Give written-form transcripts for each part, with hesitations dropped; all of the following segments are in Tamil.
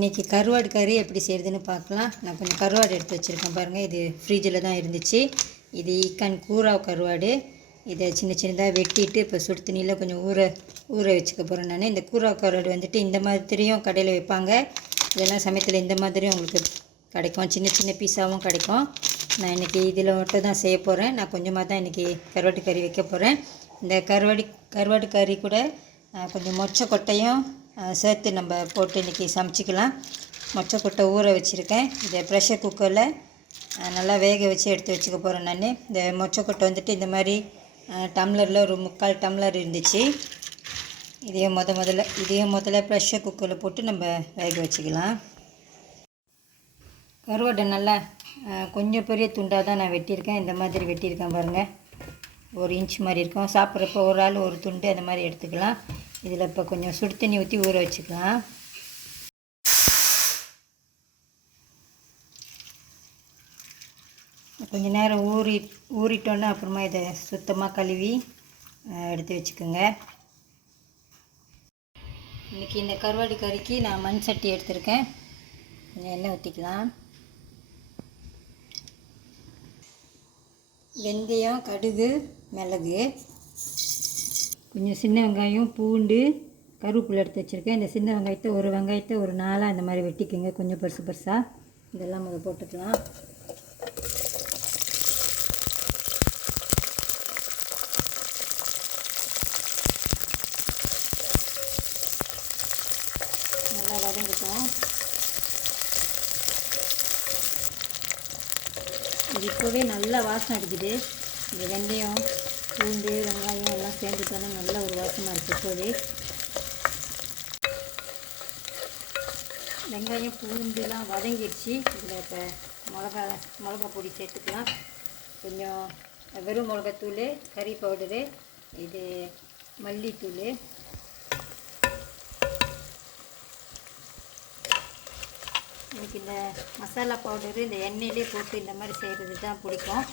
இன்றைக்கி கருவாடு கறி எப்படி செய்கிறதுன்னு பார்க்கலாம். நான் கொஞ்சம் கருவாடு எடுத்து வச்சுருக்கேன் பாருங்கள். இது ஃப்ரிட்ஜில் தான் இருந்துச்சு. இது ஈக்கான் கூரா கருவாடு. இதை சின்ன சின்னதாக வெட்டிட்டு இப்போ சுடு தண்ணியில் கொஞ்சம் ஊற வச்சுக்க போகிறேன். நான் இந்த கூரா கருவாடு வந்துட்டு இந்த மாதிரியும் கடையில் வைப்பாங்க, இதெல்லாம் சமயத்தில் இந்த மாதிரியும் உங்களுக்கு கிடைக்கும், சின்ன சின்ன பீஸாகவும் கிடைக்கும். நான் இன்றைக்கி இதில் மட்டும் தான் செய்ய போகிறேன். நான் கொஞ்சமாக தான் இன்றைக்கி கருவாட்டு கறி வைக்க போகிறேன். இந்த கருவாட்டு கறி கூட கொஞ்சம் மொச்சக்கொட்டையும் சேர்த்து நம்ம போட்டு இன்றைக்கி சமைச்சிக்கலாம். மொச்சக்கொட்டை ஊற வச்சுருக்கேன். இதை ப்ரெஷர் குக்கரில் நல்லா வேக வச்சு எடுத்து வச்சுக்க போகிறேன். நான் இந்த மொச்சக்கொட்டை வந்துட்டு இந்த மாதிரி டம்ளரில் ஒரு 3/4 டம்ளர் இருந்துச்சு. இதையும் முதல்ல ப்ரெஷர் குக்கரில் போட்டு நம்ம வேக வச்சுக்கலாம். கருவாடை நல்லா கொஞ்சம் பெரிய துண்டாக தான் நான் வெட்டியிருக்கேன். இந்த மாதிரி வெட்டியிருக்கேன் பாருங்கள். 1 இன்ச் மாதிரி இருக்கும். சாப்பிட்றப்ப ஒரு ஆள் ஒரு துண்டு அந்த மாதிரி எடுத்துக்கலாம். இதில் இப்போ கொஞ்சம் சுடு தண்ணி ஊற்றி ஊற வச்சுக்கலாம். கொஞ்சம் நேரம் ஊறிட்டோன்னா அப்புறமா இதை சுத்தமாக கழுவி எடுத்து வச்சுக்கோங்க. இன்றைக்கி இந்த கருவாடு கறிக்கு நான் மண் சட்டி எடுத்திருக்கேன். கொஞ்சம் எண்ணெய் ஊற்றிக்கலாம். வெந்தயம், கடுகு, மிளகு, கொஞ்சம் சின்ன வெங்காயம், பூண்டு, கருவேப்பிலை எடுத்து வச்சுருக்கேன். இந்த சின்ன வெங்காயத்தை ஒரு 4 அந்த மாதிரி வெட்டிக்குங்க, கொஞ்சம் பெருசாக. இதெல்லாம் முதல் போட்டுக்கலாம். நல்லா வதங்கிட்டோம். இது இப்போவே நல்லா வாசனை அடிக்குது. இந்த வெந்தயம், பூண்டு, வெங்காயம் எல்லாம் சேர்ந்துட்டோன்னா நல்ல ஒரு வாசமாக இருக்குது. இப்போவே வெங்காயம் பூண்டுலாம் வதங்கிடுச்சு. இதில் இப்போ மிளகா பொடி சேர்த்துக்கலாம். கொஞ்சம் வெறும் மிளகாத்தூள், கறி பவுடரு, இது மல்லித்தூள், எனக்கு இந்த மசாலா பவுடரு இந்த எண்ணெயிலே போட்டு இந்த மாதிரி செய்கிறது தான் பிடிக்கும்.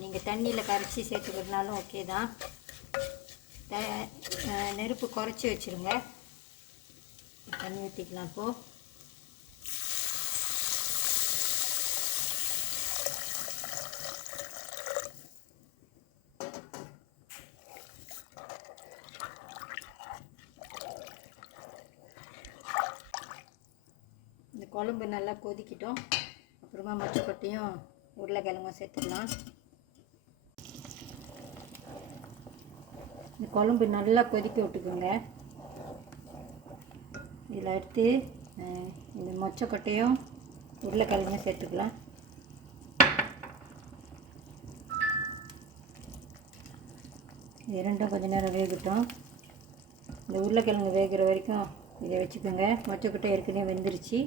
நீங்கள் தண்ணியில் கரைச்சி சேர்த்துக்கிறதுனாலும் ஓகே தான். நெருப்பு குறைச்சி வச்சுருங்க. தண்ணி ஊற்றிக்கலாம். இப்போது இந்த குழம்பு நல்லா கொதிக்கிட்டோம். அப்புறமா மொச்சக்கொட்டையும் உருளைக்கிழங்கும் சேர்த்துக்கலாம். இந்த குழம்பு நல்லா கொதிக்க விட்டுக்குங்க. இதில் எடுத்து இந்த மொச்சக்கொட்டையும் உருளைக்கிழங்கும் சேர்த்துக்கலாம். இது ரெண்டும் கொஞ்சம் நேரம் வேகட்டும். இந்த உருளைக்கிழங்கு வேகிற வரைக்கும் இதை வச்சுக்கோங்க. மொச்சக்கொட்டை ஏற்கனவே வெந்துருச்சு.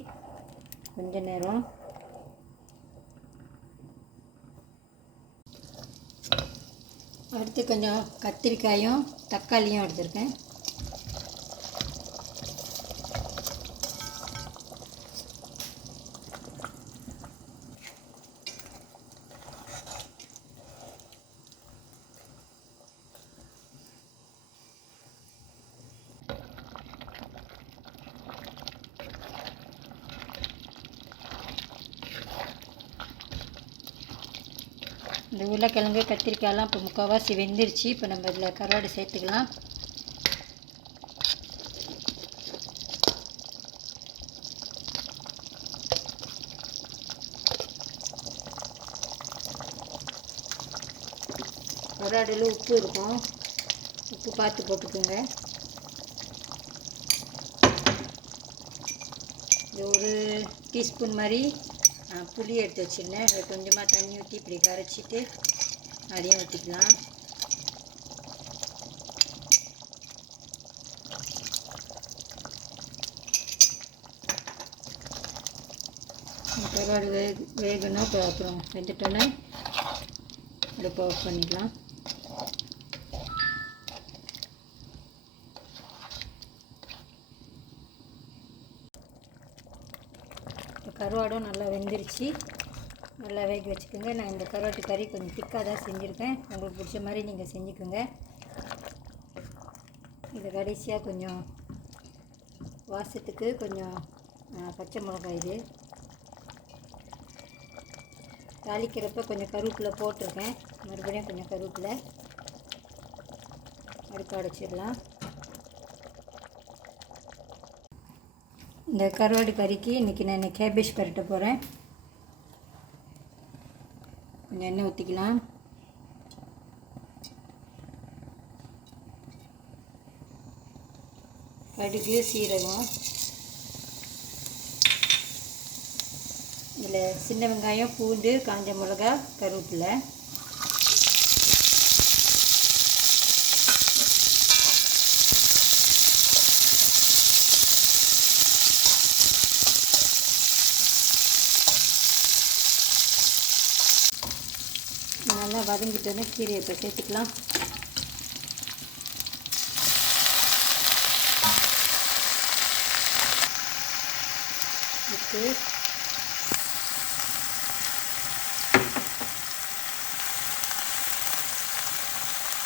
கொஞ்சம் நேரம் அடுத்து கொஞ்சம் கத்திரிக்காயும் தக்காளியும் எடுத்துருக்கேன். இந்த உருளைக்கிழங்கு கத்திரிக்காயெல்லாம் இப்போ முக்கால்வாசி வெந்துருச்சு. இப்போ நம்ம இதில் கருவாடு சேர்த்துக்கலாம். கருவாடில் உப்பு இருக்கும், உப்பு பார்த்து போட்டுக்கோங்க. இது 1 டீஸ்பூன் மாதிரி புளி எடுத்து வச்சுருந்தேன். அதை கொஞ்சமாக தண்ணி ஊற்றி இப்படி கரைச்சிட்டு அதையும் ஊற்றிக்கலாம். கருவாடு வேகணும். இப்போ அப்புறம் வெந்துட்டோன்னே அடுப்பை ஆஃப் பண்ணிக்கலாம். கருவாடும் நல்லா வெந்துருச்சு. நல்லா வேக வச்சுக்கோங்க. நான் இந்த கருவாட்டு கறி கொஞ்சம் திக்காக தான் செஞ்சுருக்கேன். உங்களுக்கு பிடிச்ச மாதிரி நீங்கள் செஞ்சுக்கோங்க. இதை கடைசியாக கொஞ்சம் வாசத்துக்கு கொஞ்சம் பச்சை மிளகாய் இது தாளிக்கிறப்ப கொஞ்சம் கருவேப்பிலை போட்டிருக்கேன். மறுபடியும் கொஞ்சம் கருவேப்பிலை அடுப்பு அடைச்சிடலாம். இந்த கருவாடு கறிக்கு இன்றைக்கி நான் கேபேஜ் பரட்ட போகிறேன். கொஞ்சம் எண்ணெய் ஊற்றிக்கலாம். கடுகு, சீரகம், இதில் சின்ன வெங்காயம், பூண்டு, காஞ்ச மிளகா, கருவேப்பிலை, நல்லா வதங்கிட்டோன்னே கீரையை இப்போ சேர்த்துக்கலாம். உப்பு,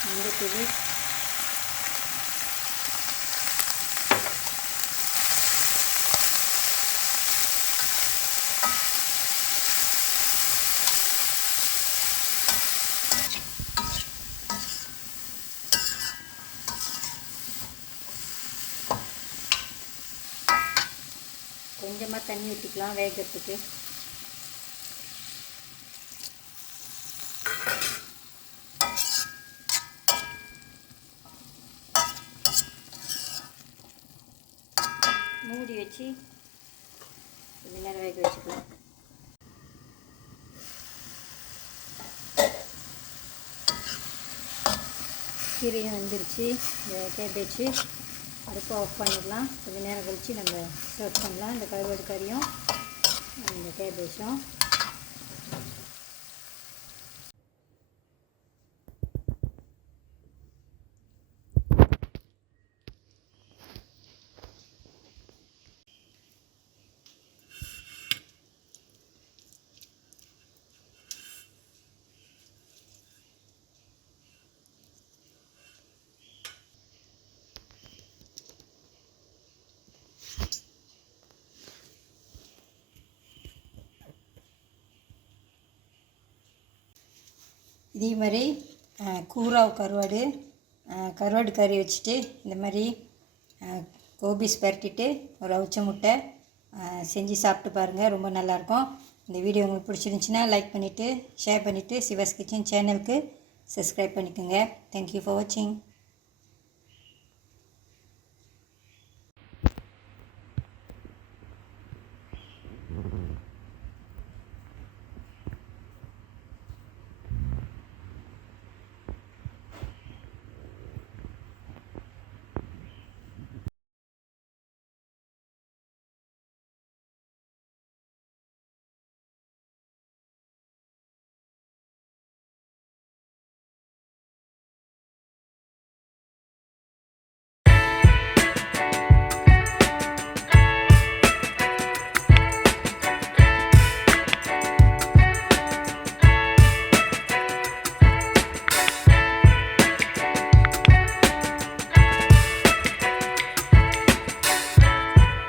மஞ்சத்தூள், கொஞ்சமாக தண்ணி ஊற்றிக்கலாம் வேகிறதுக்கு. மூடி வச்சு கொஞ்ச நேரம் வேக வச்சுக்கலாம். கீரையும் வந்துருச்சு. இந்த கேபேஜ் அடுப்பை ஆஃப் பண்ணிடலாம். கொஞ்சம் நேரம் கழித்து நம்ம சர்வ் பண்ணலாம். இந்த கருவாடு கறியும் இந்த கேபேஜும். இதே மாதிரி கூராவு கருவாடு கறி வச்சுட்டு இந்த மாதிரி கோபிஸ் பரட்டிட்டு ஒரு அவிச்ச முட்டை செஞ்சு சாப்பிட்டு பாருங்கள். ரொம்ப நல்லாயிருக்கும். இந்த வீடியோ உங்களுக்கு பிடிச்சிருந்துச்சின்னா லைக் பண்ணிவிட்டு ஷேர் பண்ணிவிட்டு சிவாஸ் கிச்சன் சேனலுக்கு சப்ஸ்கிரைப் பண்ணிக்கோங்க. தேங்க்யூ ஃபார் வாட்சிங்.